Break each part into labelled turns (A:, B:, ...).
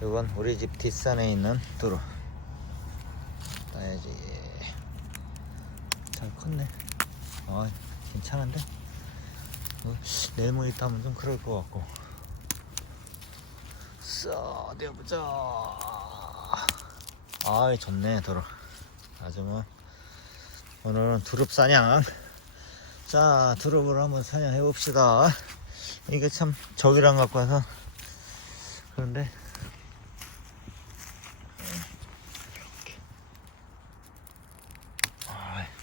A: 이건 우리 집 뒷산에 있는 두루. 따야지. 잘 컸네. 아 괜찮은데? 어, 내일 따면 좀 그럴 것 같고. 써 내보자. 아 좋네 두루. 아주 뭐 오늘은 두릅 사냥. 자 두릅을 한번 사냥해 봅시다. 이게 참 저기랑 갖고 와서. 그런데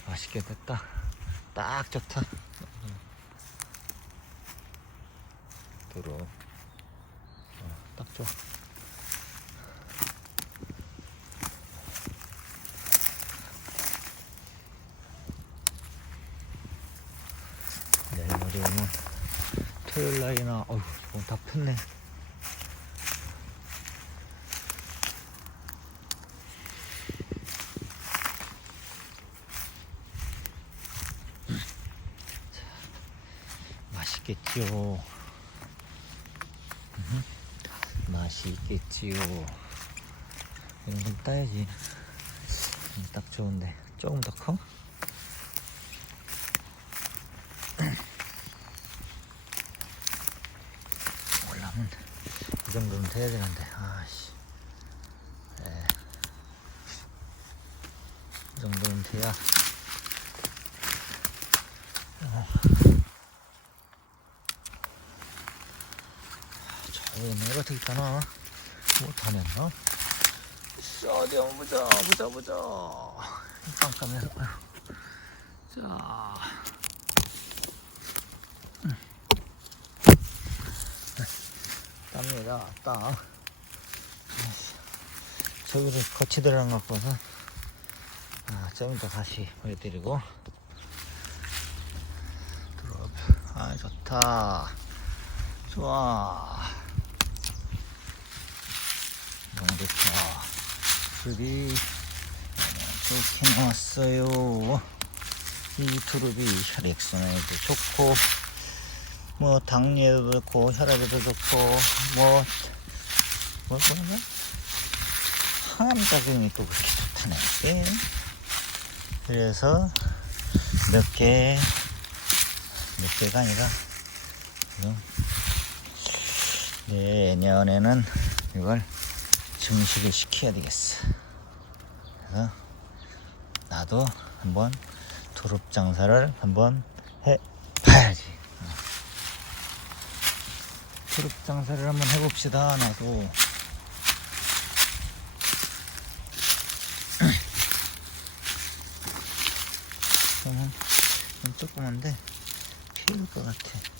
A: 아, 맛있게 됐다. 딱 좋다. 들어. 어, 딱 좋아. 내일 모레 오면 토요일 날이나, 어휴, 저건 다 폈네. 맛있겠지요. 음, 맛있겠지요. 이런 건 따야지. 음, 딱 좋은데. 조금 더 커? 올라면 이 정도는 돼야 되는데. 아씨. 예. 이 정도는 돼야. 저 기 내가 있잖아. 못하면, 어? 어디 보자, 보자, 보자. 깜깜해서. 자. 음. 땀니다, 땀. 저기를 거치 들어간 것 같아서, 아, 좀 이따 다시 보여드리고. 들어, 아, 좋다. 좋아. 너무 좋다. 두릅이 좋게 나왔어요. 이 두릅이 혈액순환에도 좋고, 뭐, 당뇨에도 좋고, 혈압에도 좋고, 뭐, 뭐, 뭐냐? 항암작용이 또 그렇게 좋다네. 예. 그래서, 몇 개, 몇 개가 아니라, 음, 내년에는 이걸 증식을 시켜야 되겠어. 그래서 나도 한번 두릅 장사를 한번 해 봐야지. 어. 두릅 장사를 한번 해봅시다. 나도. 그러면 좀 조그만데 피울 것 같아.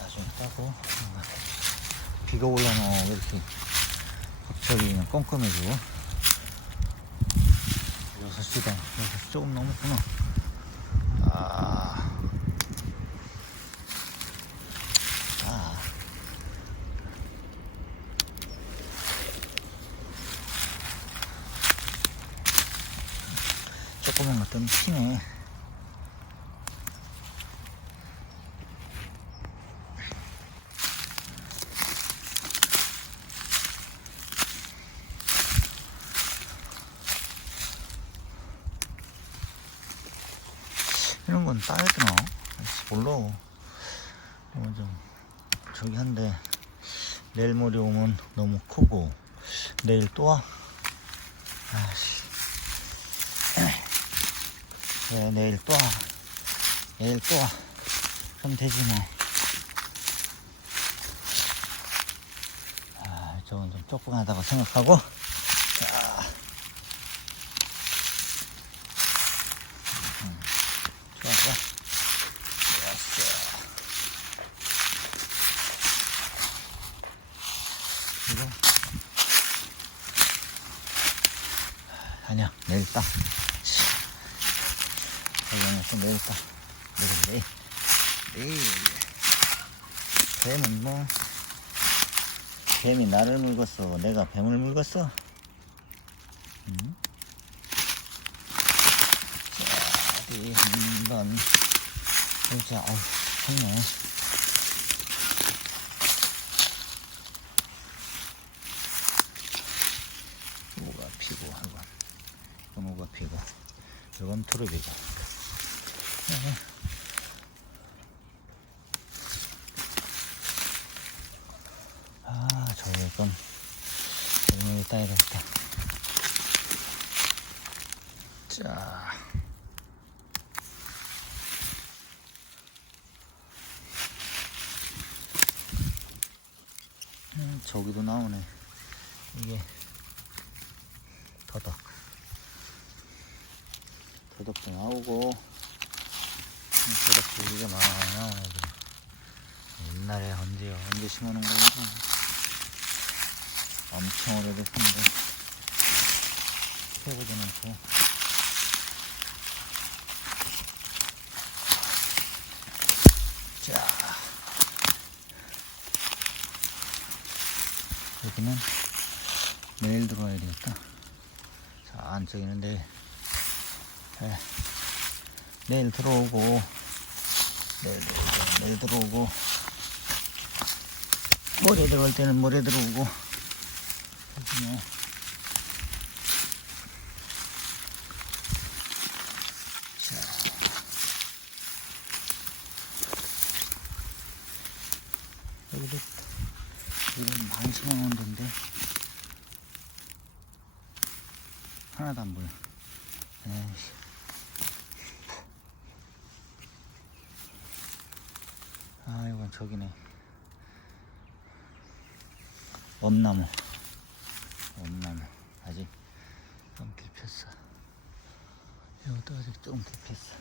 A: 나중에 따고 비가 올라나 왜 이렇게 갑자기 그냥 껌껌해지고. 6시다. 6시 조금 넘었구나. 아, 아. 조그만 것들은 튀네 이런 건 따야 되나? 몰라. 이건 좀, 저기 한데, 내일 모레 오면 너무 크고, 내일 또 와? 아씨. 그래, 내일 또 와. 내일 또 와. 그럼 되지 뭐. 아, 저건 좀 조그하다고 생각하고, 자. 좋아, 좋아. 좋았어. 이거. 아니야, 내일 따. 얼렁해서 내일 따. 내일, 내일. 내일. 뱀은 뭐, 뱀이 나를 물었어. 내가 뱀을 물었어. 응? 자, 어디 한번 진짜, 아유, 컸네. 뭐가 피고, 하고. 뭐가 피고. 이건 트룹이죠. 아, 저기 좀, 여기 따야 되겠다. 자. 음, 저기도 나오네. 이게 더덕. 더덕도 나오고, 음, 이게 많이 나오네. 지금. 옛날에 언제요? 언제 심어놓은 거죠? 엄청 오래됐는데. 해보지 않고. 자. 여기는 내일 들어와야 되겠다. 자, 안쪽에는 내일. 자, 내일 들어오고, 내일, 내일, 들어오고, 모레 들어올 때는 모레 들어오고. 자. 여기도 이런 심어놓은 데인데 하나도 안 보여 에이 아 이건 저기네. 엄나무. 엄나무. 아직 좀 깊였어. 이것도 아직 좀 깊였어